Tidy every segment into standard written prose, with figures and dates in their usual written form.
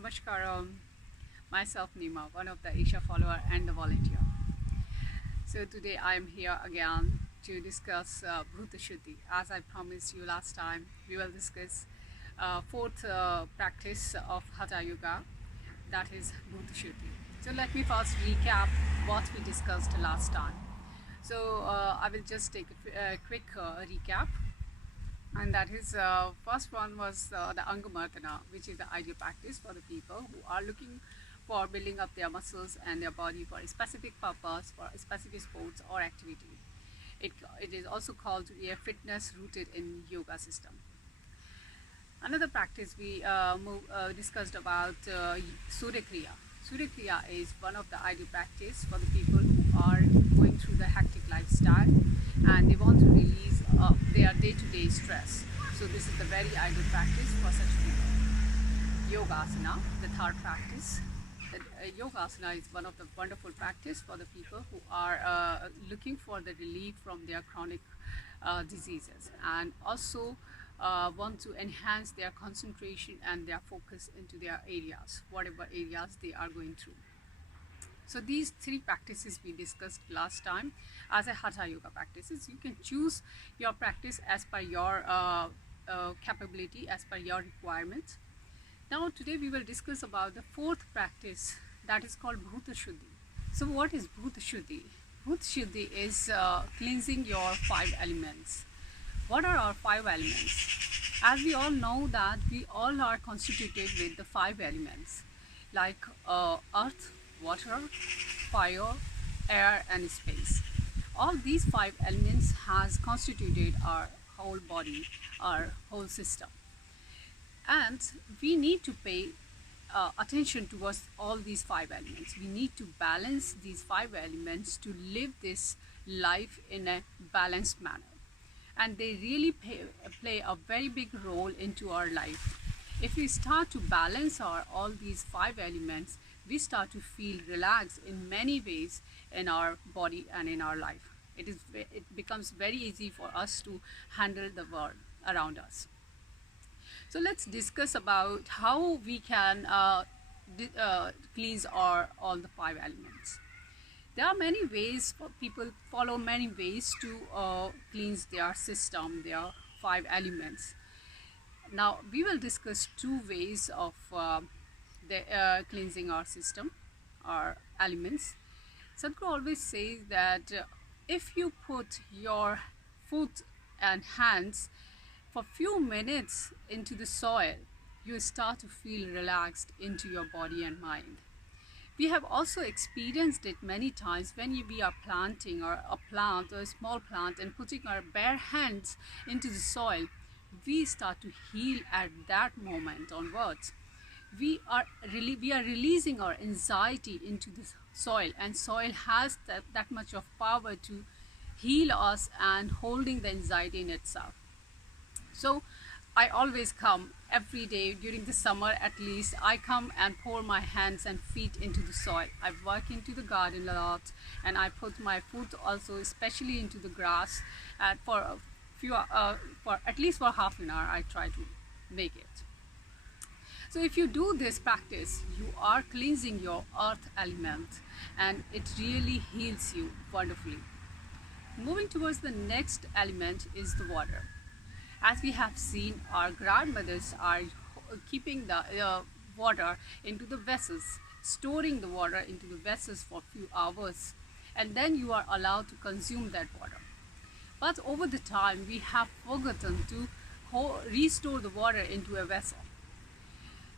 Namaskaram. Myself Nima, one of the Asia follower and the volunteer. So today I am here again to discuss Bhuta Shuddhi. As I promised you last time, we will discuss fourth practice of Hatha Yoga, that is Bhuta Shuddhi. So let me first recap what we discussed last time. So I will just take a quick recap, and that is first one was the Angamardana, which is the ideal practice for the people who are looking for building up their muscles and their body for a specific purpose, for a specific sports or activity. It is also called to be a fitness rooted in yoga system. Another practice we discussed about Surya Kriya. Surya Kriya is one of the ideal practice for the people who are going through the hectic lifestyle and they want to release their day-to-day stress. So this is the very ideal practice for such people. Yogasana, the third practice. Yogasana is one of the wonderful practice for the people who are looking for the relief from their chronic diseases and also want to enhance their concentration and their focus into their areas, whatever areas they are going through. So these three practices we discussed last time as a Hatha Yoga practices. You can choose your practice as per your capability, as per your requirements. Now today we will discuss about the fourth practice, that is called Bhuta Shuddhi. So what is Bhuta Shuddhi? Bhuta Shuddhi is cleansing your five elements. What are our five elements? As we all know that we all are constituted with the five elements like earth, water, fire, air and space. All these five elements has constituted our whole body, our whole system. And we need to pay attention towards all these five elements. We need to balance these five elements to live this life in a balanced manner. And they really play a very big role into our life. If we start to balance all these five elements, we start to feel relaxed in many ways in our body and in our life. It becomes very easy for us to handle the world around us. So let's discuss about how we can cleanse all the five elements. There are many ways, people follow many ways to cleanse their system, their five elements. Now we will discuss two ways of cleansing our system, our elements. Sadhguru always says that if you put your foot and hands for few minutes into the soil, you start to feel relaxed into your body and mind. We have also experienced it many times when we are planting or a plant or a small plant and putting our bare hands into the soil. We start to heal at that moment onwards. We are releasing our anxiety into the soil, and soil has that much of power to heal us and holding the anxiety in itself. So I always come every day during the summer, at least I come and pour my hands and feet into the soil. I work into the garden a lot and I put my foot also especially into the grass, and for at least for half an hour I try to make it. So if you do this practice, you are cleansing your earth element and it really heals you wonderfully. Moving towards the next element is the water. As we have seen, our grandmothers are keeping the water into the vessels, storing the water into the vessels for a few hours, and then you are allowed to consume that water. But over the time, we have forgotten to restore the water into a vessel.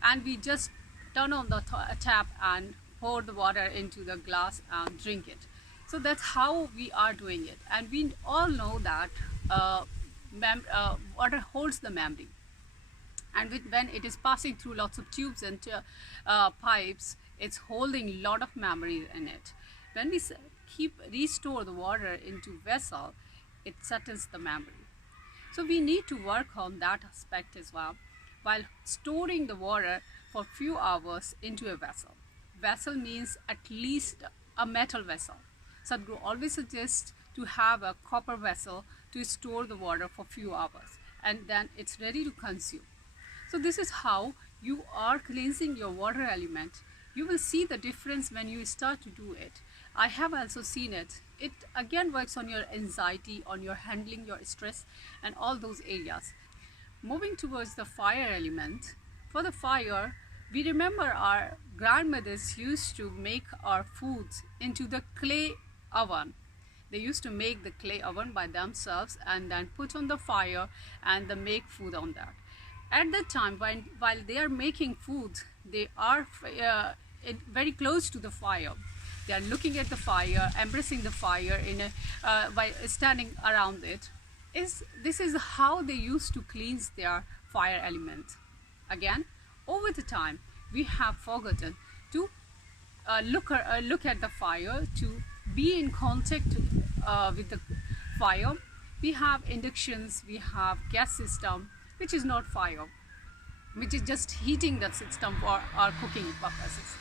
And we just turn on the tap and pour the water into the glass and drink it. So that's how we are doing it. And we all know that water holds the memory, and when it is passing through lots of tubes and pipes, it's holding a lot of memories in it. When we restore the water into vessel, it settles the memory. So we need to work on that aspect as well while storing the water for few hours into a vessel. Vessel means at least a metal vessel. Sadhguru always suggests to have a copper vessel to store the water for few hours, and then it's ready to consume. So this is how you are cleansing your water element. You will see the difference when you start to do it. I have also seen it. It again works on your anxiety, on your handling your stress, and all those areas. Moving towards the fire element, for the fire, we remember our grandmothers used to make our foods into the clay oven. They used to make the clay oven by themselves and then put on the fire and they make food on that. At that time, while they are making food, they are very close to the fire. They are looking at the fire, embracing the fire by standing around it. This is how they used to cleanse their fire element. Again, over the time, we have forgotten to look at the fire, to be in contact with the fire. We have inductions, we have gas system, which is not fire, which is just heating that system for our cooking purposes.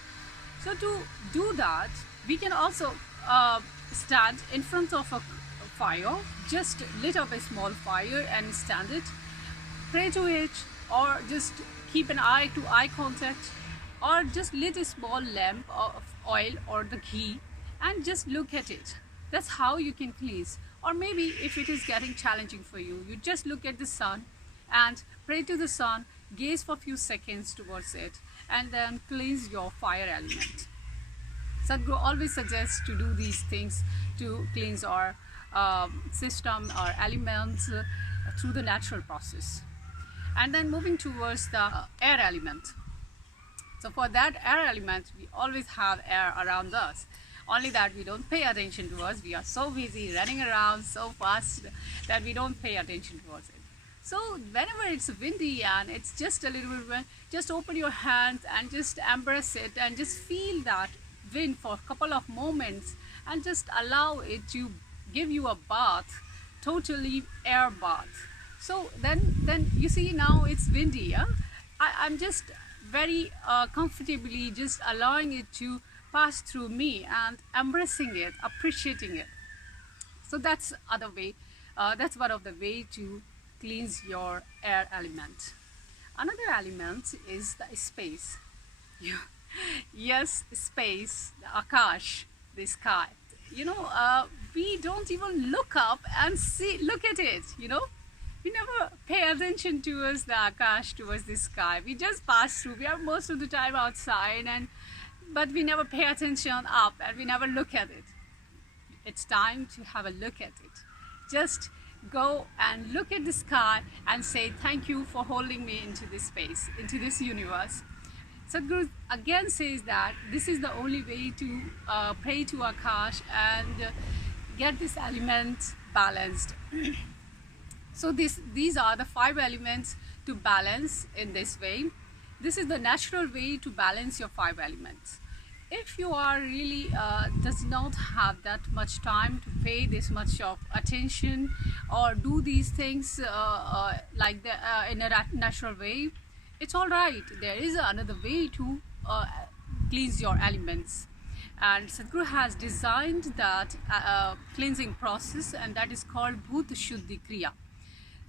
So to do that, we can also stand in front of a fire, just lit up a small fire and stand it, pray to it, or just keep an eye to eye contact, or just lit a small lamp of oil or the ghee and just look at it. That's how you can cleanse. Or maybe if it is getting challenging for you, you just look at the sun and pray to the sun, gaze for a few seconds towards it, and then cleanse your fire element. Sadhguru always suggests to do these things to cleanse our system, our elements through the natural process. And then moving towards the air element. So for that air element, we always have air around us. Only that we don't pay attention to us. We are so busy running around so fast that we don't pay attention towards it. So whenever it's windy and it's just a little bit wind, just open your hands and just embrace it and just feel that wind for a couple of moments and just allow it to give you a bath, totally air bath. So then you see now it's windy. Yeah? I'm just very comfortably just allowing it to pass through me and embracing it, appreciating it. So that's other way. That's one of the way to cleanse your air element. Another element is the space. Yes, space, the akash, the sky. We don't even look up and look at it. We never pay attention towards the akash, towards the sky. We just pass through. We are most of the time outside, but we never pay attention up and we never look at it. It's time to have a look at it. Just go and look at the sky and say thank you for holding me into this space, into this universe. Sadhguru again says that this is the only way to pray to Akash and get this element balanced. So these are the 5 elements to balance in this way. This is the natural way to balance your 5 elements. If you are really does not have that much time to pay this much of attention or do these things in a natural way, it's all right. There is another way to cleanse your elements, and Sadhguru has designed that cleansing process, and that is called Bhuta shuddhi kriya.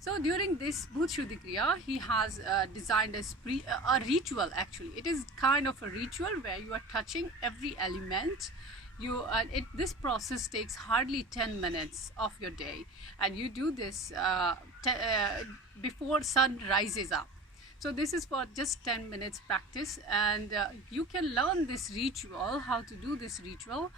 So during this Bhuta shuddhi kriya, he has designed a ritual. Actually, it is kind of a ritual where you are touching every element. This process takes hardly 10 minutes of your day, and you do this before sun rises up. So this is for just 10 minutes practice, and you can learn this ritual, how to do this ritual,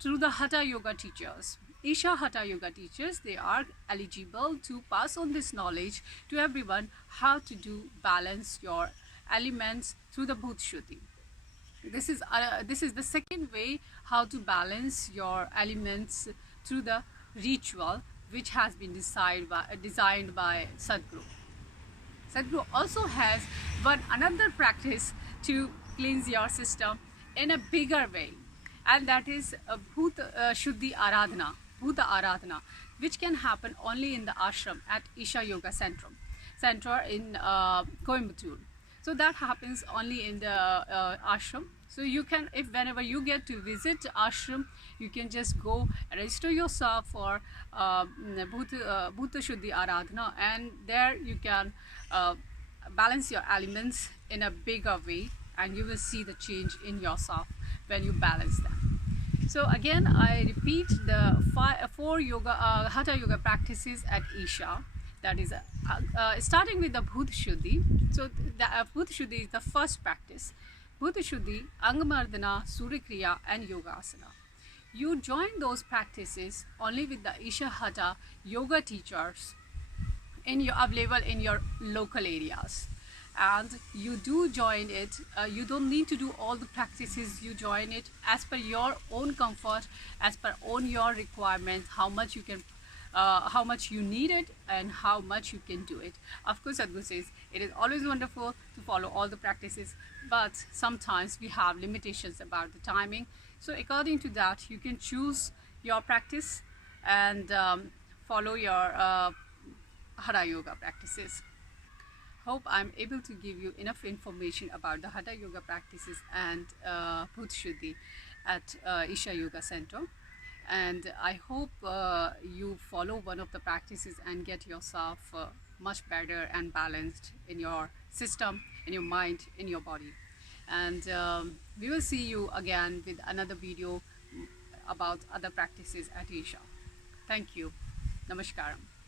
through the Hatha Yoga teachers. Isha Hatha Yoga teachers, they are eligible to pass on this knowledge to everyone, how to balance your elements through the Bhuta shuddhi. This is the second way how to balance your elements through the ritual, which has been designed by Sadhguru. Sadhguru also has another practice to cleanse your system in a bigger way, and that is Bhuta shuddhi aradhana, Bhuta aradhana, which can happen only in the ashram at Isha Yoga Center in Coimbatore. So that happens only in the ashram. So you can, whenever you get to visit ashram, you can just go register yourself for Bhuta shuddhi aradhana, and there you can balance your elements in a bigger way, and you will see the change in yourself when you balance them. So again, I repeat the four yoga hatha yoga practices at Isha. That is starting with the Bhuta shuddhi. So the Bhuta shuddhi is the first practice. Bhuta shuddhi, Angamardana, Surya and Yogasana. You join those practices only with the Isha hatha yoga teachers in your available in your local areas, and you do join it. You don't need to do all the practices. You join it as per your own comfort, as per own your requirements, how much you can how much you need it and how much you can do it. Of course, Sadhguru says it is always wonderful to follow all the practices, but sometimes we have limitations about the timing. So according to that, you can choose your practice and follow your Hatha Yoga practices. Hope I'm able to give you enough information about the Hatha Yoga practices and Bhuta Shuddhi at Isha Yoga Center. And I hope you follow one of the practices and get yourself much better and balanced in your system, in your mind, in your body. And we will see you again with another video about other practices at Isha. Thank you. Namaskaram.